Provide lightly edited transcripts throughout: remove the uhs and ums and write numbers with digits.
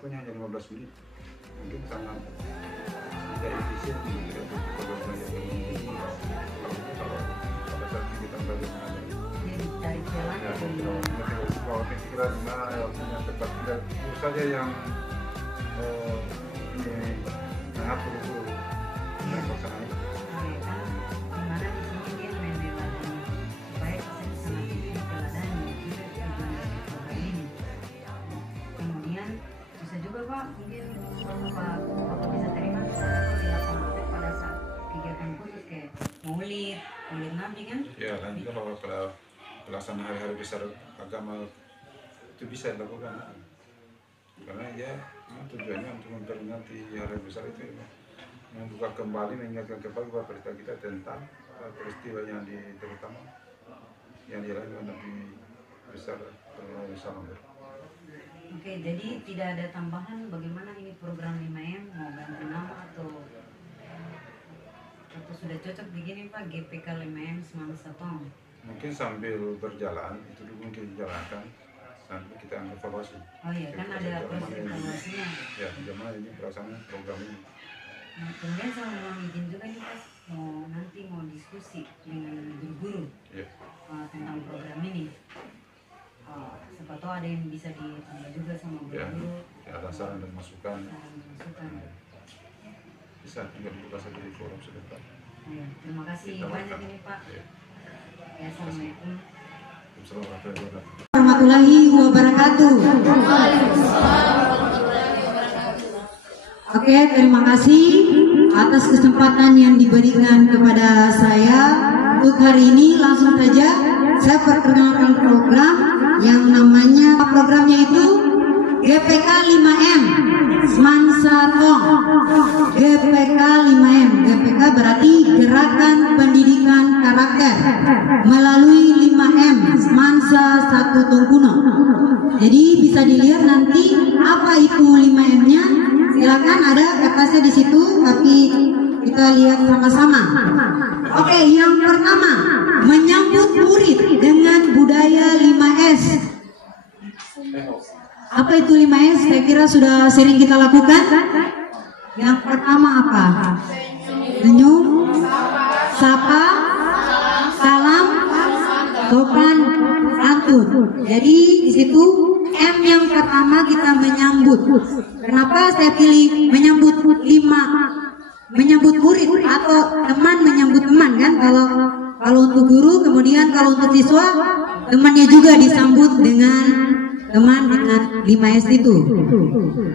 waktunya hanya 15 menit, mungkin sangat tidak efisien gitu kalau belajar ini. Kalau pada saat kita belajar dari jalan kalau kira gimana waktunya tepat, tidak itu saja yang ini mengatur yang pelaksanaan. Dimana di sini dia meneladani supaya kita bisa nanti diteladani juga tujuan dari program ini. Kemudian bisa juga Pak, mungkin Bapak bisa terima dilaksanakan pada saat kegiatan khusus kayak maulid Nabi kan? Ya, nanti kalau pelaksanaan hari-hari besar agama itu bisa dilakukan, karena ya tujuannya untuk memperingati hari besar itu ya, membuka kembali, mengingatkan kembali kepada perintah kita tentang peristiwa yang terutama yang dialami oleh Nabi besar SAW. Oke, jadi tidak ada tambahan bagaimana ini program 5M mau ganti nama atau sudah cocok begini Pak, GPK 5M Semansa Tong? Mungkin sambil berjalan itu dulu mungkin dijalankan sambil kita evaluasi. Oh iya, kan ada proses evaluasinya. Ya, gimana ini pelaksanaan program ini. Nah, kemudian saya mau izin juga nih Pak, nanti mau diskusi dengan guru-guru Ya. Tentang program ini. Siapa tahu ada yang bisa ditanya juga sama guru-guru. Ya, ada saran dan masukan. Bisa tinggal dibuka saja di forum sedekat. Ya, terima kasih banyak ini Pak. Ya. Ya, assalamualaikum warahmatullahi wabarakatuh. Oke, terima kasih atas kesempatan yang diberikan kepada saya. Untuk hari ini langsung saja saya perkenalkan program yang namanya, programnya itu GPK 5M Semansa Tong. GPK 5M, GPK berarti Gerakan Pendidikan Karakter melalui 5M Semansa 1 Tongkuno. Jadi bisa dilihat nanti apa itu 5M-nya. Silakan, ada kertasnya di situ, tapi kita lihat sama-sama. Oke, yang pertama, menyambut murid dengan budaya 5S. Apa itu 5S? Saya kira sudah sering kita lakukan. Yang pertama apa? Senyum, sapa, salam, sopan, santun. Jadi di situ M yang pertama kita menyambut. Kenapa saya pilih menyambut menyambut murid atau teman menyambut teman kan? Kalau untuk guru, kemudian kalau untuk siswa, temannya juga disambut dengan teman dengan 5S itu.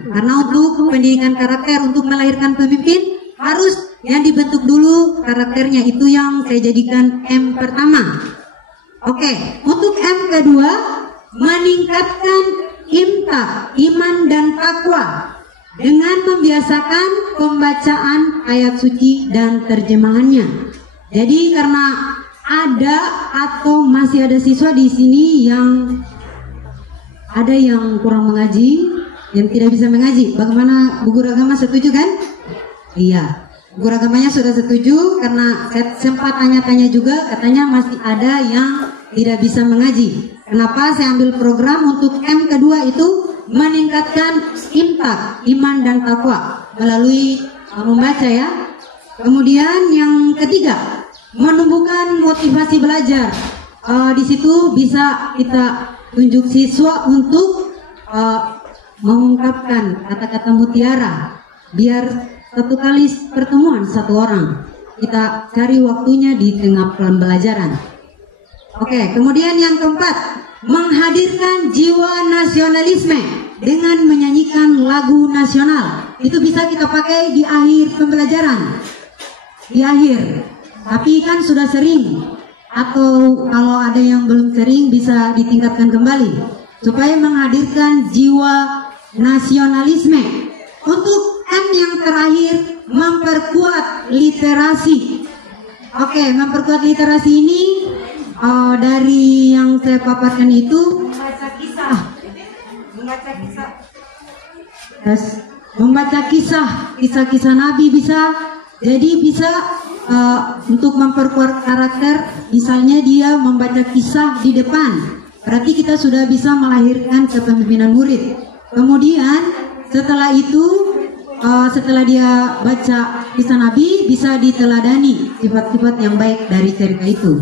Karena untuk pendidikan karakter, untuk melahirkan pemimpin harus yang dibentuk dulu karakternya, itu yang saya jadikan M pertama. Oke, untuk M kedua, meningkatkan imtak, iman dan takwa dengan membiasakan pembacaan ayat suci dan terjemahannya. Jadi karena ada atau masih ada siswa di sini yang ada yang kurang mengaji, yang tidak bisa mengaji. Bagaimana Bu Guru Agama, setuju kan? Iya, guru agamanya sudah setuju, karena saya sempat tanya-tanya juga, katanya masih ada yang tidak bisa mengaji. Kenapa saya ambil program untuk M kedua itu meningkatkan imtak, iman dan takwa melalui membaca ya. Kemudian yang ketiga, menumbuhkan motivasi belajar. Di situ bisa kita tunjuk siswa untuk mengungkapkan kata-kata mutiara, biar satu kali pertemuan satu orang, kita cari waktunya di tengah pembelajaran. Oke, kemudian yang keempat, menghadirkan jiwa nasionalisme dengan menyanyikan lagu nasional. Itu bisa kita pakai di akhir pembelajaran, di akhir. Tapi kan sudah sering, atau kalau ada yang belum sering bisa ditingkatkan kembali supaya menghadirkan jiwa nasionalisme. Untuk M yang terakhir, memperkuat literasi. Oke, memperkuat literasi ini dari yang saya paparkan itu membaca kisah Nabi bisa. Jadi bisa untuk memperkuat karakter, misalnya dia membaca kisah di depan, berarti kita sudah bisa melahirkan kepemimpinan murid. Kemudian Setelah itu, setelah dia baca kisah Nabi, bisa diteladani sifat-sifat yang baik dari cerita itu.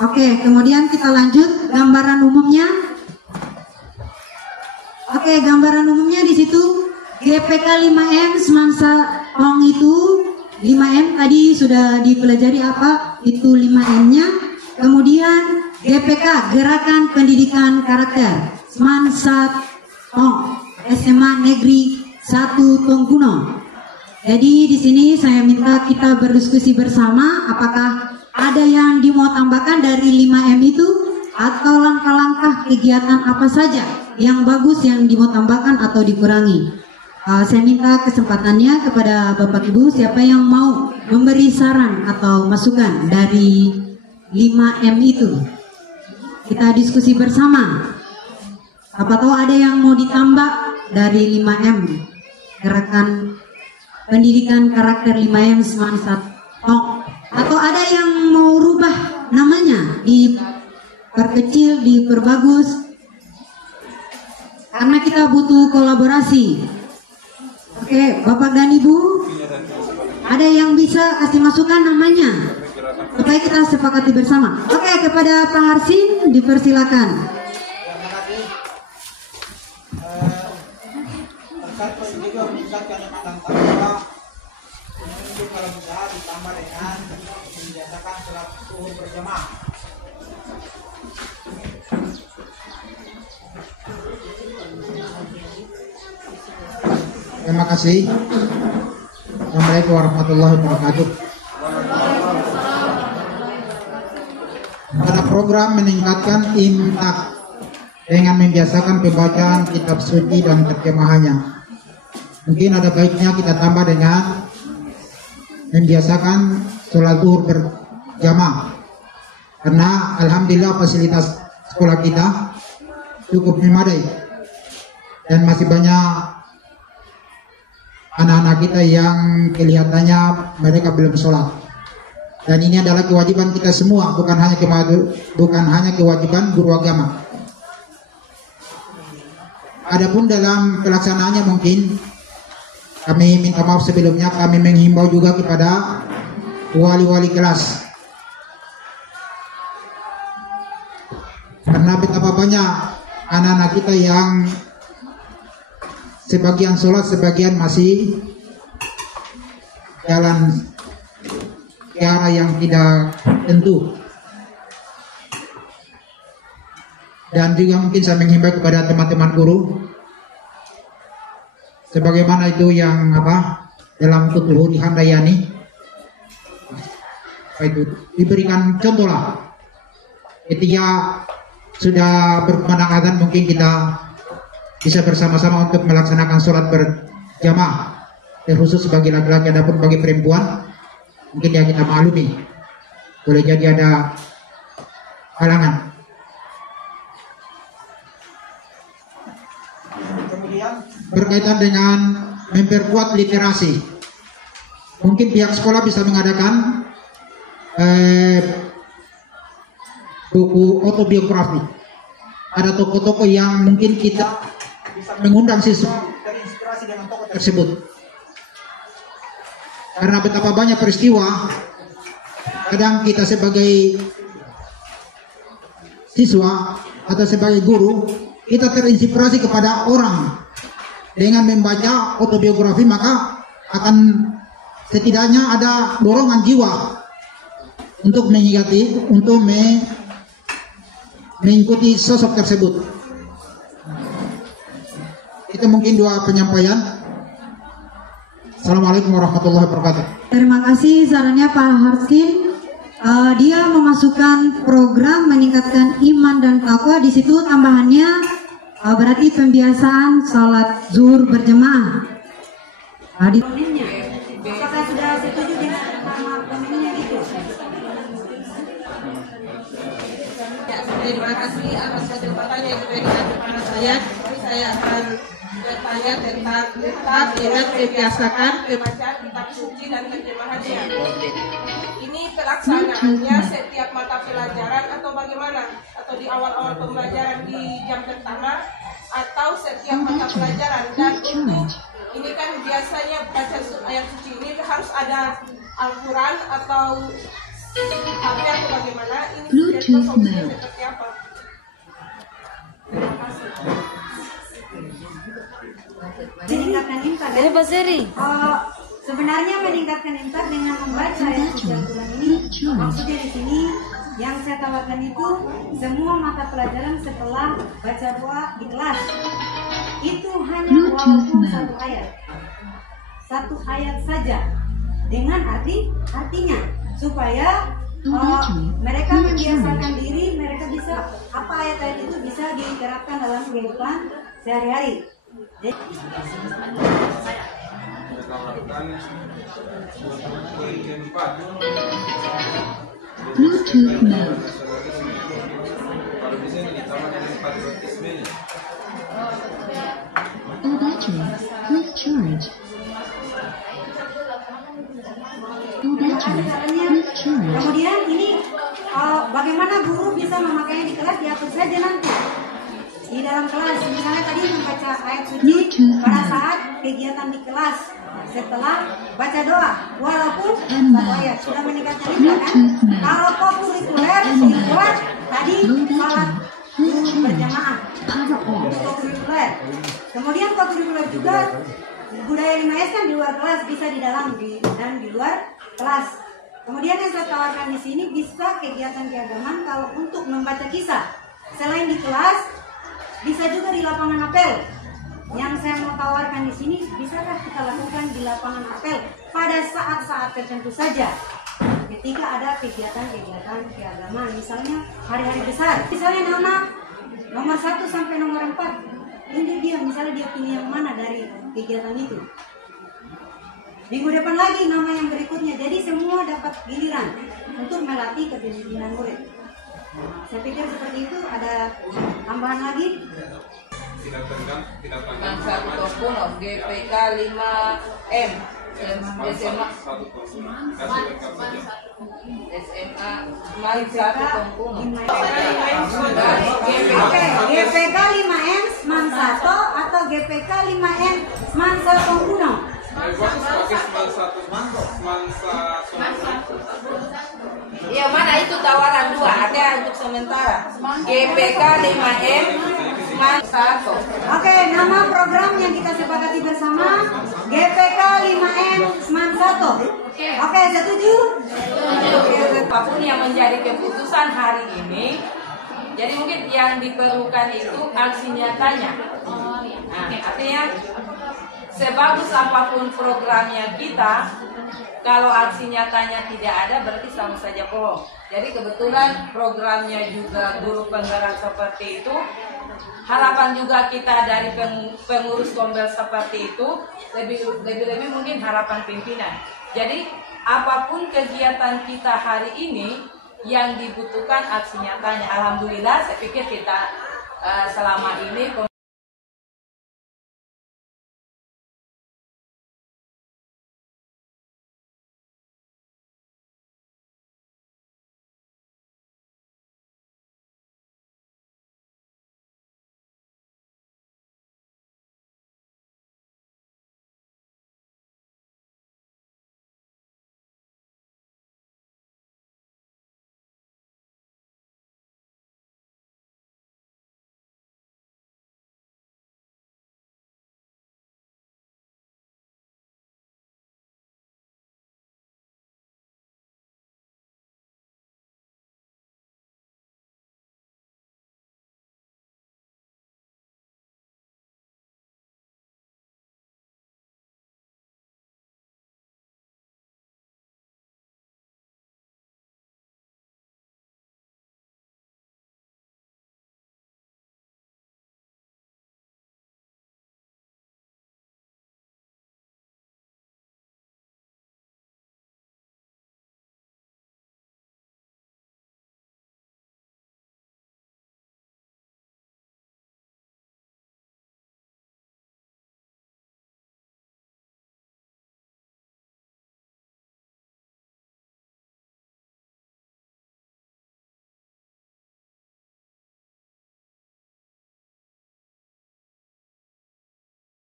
Oke, kemudian kita lanjut gambaran umumnya. Oke, gambaran umumnya di situ GPK 5M semansa Tong itu 5M tadi sudah dipelajari apa itu 5M-nya. Kemudian GPK Gerakan Pendidikan Karakter semansa Tong SMA Negeri 1 Tongkuno. Jadi di sini saya minta kita berdiskusi bersama apakah ada yang mau tambahkan dari 5M itu atau langkah-langkah kegiatan apa saja yang bagus yang mau tambahkan atau dikurangi. Saya minta kesempatannya kepada Bapak Ibu siapa yang mau memberi saran atau masukan dari 5M itu. Kita diskusi bersama. Apa tahu ada yang mau ditambah dari 5M Gerakan Pendidikan Karakter 5M semansa Tong, atau ada yang mau rubah namanya, diperkecil, diperbagus, karena kita butuh kolaborasi. Oke, Bapak dan Ibu, ada yang bisa kasih masukan namanya supaya kita sepakati bersama. Oke, kepada Pak Harsin dipersilakan. Juga meningkatkan kemampuan bahwa itu kalau bisa ditambah dengan membiasakan sholat zuhur berjamaah. Terima kasih. Assalamualaikum warahmatullahi wabarakatuh. Pada program meningkatkan imtak dengan membiasakan pembacaan kitab suci dan terjemahannya. Mungkin ada baiknya kita tambah dengan membiasakan sholat zuhur berjamaah. Karena alhamdulillah fasilitas sekolah kita cukup memadai dan masih banyak anak-anak kita yang kelihatannya mereka belum sholat. Dan ini adalah kewajiban kita semua, bukan hanya kewajiban guru agama. Adapun dalam pelaksanaannya mungkin kami minta maaf sebelumnya, kami menghimbau juga kepada wali-wali kelas. Karena betapa banyak anak-anak kita yang sebagian sholat, sebagian masih jalan ke arah yang tidak tentu. Dan juga mungkin saya menghimbau kepada teman-teman guru, sebagaimana itu yang dalam Tutuhuri Handayani, itu diberikan contoh lah. Ketika sudah berkumandang azan, mungkin kita bisa bersama-sama untuk melaksanakan sholat berjamaah, terkhusus bagi laki-laki. Adapun bagi perempuan, mungkin ya kita maklumi, boleh jadi ada halangan. Berkaitan dengan memperkuat literasi, mungkin pihak sekolah bisa mengadakan buku autobiografi. Ada tokoh-tokoh yang mungkin kita bisa mengundang siswa terinspirasi dengan tokoh tersebut. Karena betapa banyak peristiwa, kadang kita sebagai siswa atau sebagai guru, kita terinspirasi kepada orang. Dengan membaca autobiografi maka akan setidaknya ada dorongan jiwa untuk mengikuti sosok tersebut. Itu mungkin dua penyampaian. Assalamualaikum warahmatullahi wabarakatuh. Terima kasih sarannya Pak Harsin. Dia memasukkan program meningkatkan iman dan takwa. Di situ tambahannya berarti pembiasaan sholat zuhur berjamaah. Apakah sudah setuju dengan komennya itu? Ya, terima kasih atas kesempatan yang diberikan kepada saya. Saya akan bertanya tentang dengan membiasakan pembacaan kitab suci dan terjemahannya. Ini pelaksanaannya setiap mata pelajaran atau bagaimana? Atau di awal-awal pembelajaran di jam pertama atau setiap mata pelajaran. Dan ini kan biasanya baca ayat suci ini harus ada Al-Quran atau HP atau bagaimana. Ini solusinya seperti apa? Terima kasih. Meningkatkan imsak ya? Pak Seri. Sebenarnya meningkatkan imsak dengan membaca ayat suci Al-Quran ini, maksudnya di sini yang saya tawarkan itu semua mata pelajaran setelah baca doa di kelas itu hanya walaupun satu ayat saja dengan artinya supaya mereka membiasakan diri, mereka bisa apa ayat-ayat itu bisa diterapkan dalam kehidupan sehari-hari. Bluetooth mode. All battery, quick charge. All battery, quick charge. Kemudian ini bagaimana guru bisa memakainya di kelas, diatur saja nanti di dalam kelas. Misalnya tadi membaca ayat suci pada saat kegiatan di kelas setelah baca doa, walaupun satu ayat sudah meningkatkan imsak kan. Kalau kokurikuler dibuat tadi salat berjamaah kokurikuler. Kemudian kokurikuler juga budaya 5S kan di luar kelas, bisa di dalam dan di luar kelas. Kemudian yang saya tawarkan di sini bisa kegiatan keagamaan kalau untuk membaca kisah selain di kelas, bisa juga di lapangan apel. Yang saya mau tawarkan di sini, bisakah kita lakukan di lapangan apel pada saat-saat tertentu saja, ketika ada kegiatan-kegiatan keagamaan, misalnya hari-hari besar, misalnya nama nomor 1 sampai nomor 4, ini dia misalnya dia pilih yang mana dari kegiatan itu. Minggu depan lagi nama yang berikutnya, jadi semua dapat giliran untuk melatih kedisiplinan murid. Saya pikir seperti itu. Ada tambahan lagi? Satu Tongkuno, GPK 5M, SMA Seman 1 Tongkuno. Oke, GPK 5M Seman 1 atau GPK 5M Seman 1 Tongkuno? Iya, mana itu tawaran 2, ada untuk sementara. GPK 5M Seman 1. Oke, nama program yang kita sepakati bersama GPK 5M Seman 1. Oke, setuju? Apapun yang menjadi keputusan hari ini, jadi mungkin yang diperlukan itu aksi nyatanya. Nah, artinya sebagus apapun programnya kita, kalau aksi nyatanya tidak ada berarti sama saja bohong. Jadi kebetulan programnya juga guru penggerak seperti itu. Harapan juga kita dari pengurus Kombel seperti itu, lebih mungkin harapan pimpinan. Jadi apapun kegiatan kita hari ini yang dibutuhkan aksi nyatanya. Alhamdulillah saya pikir kita selama ini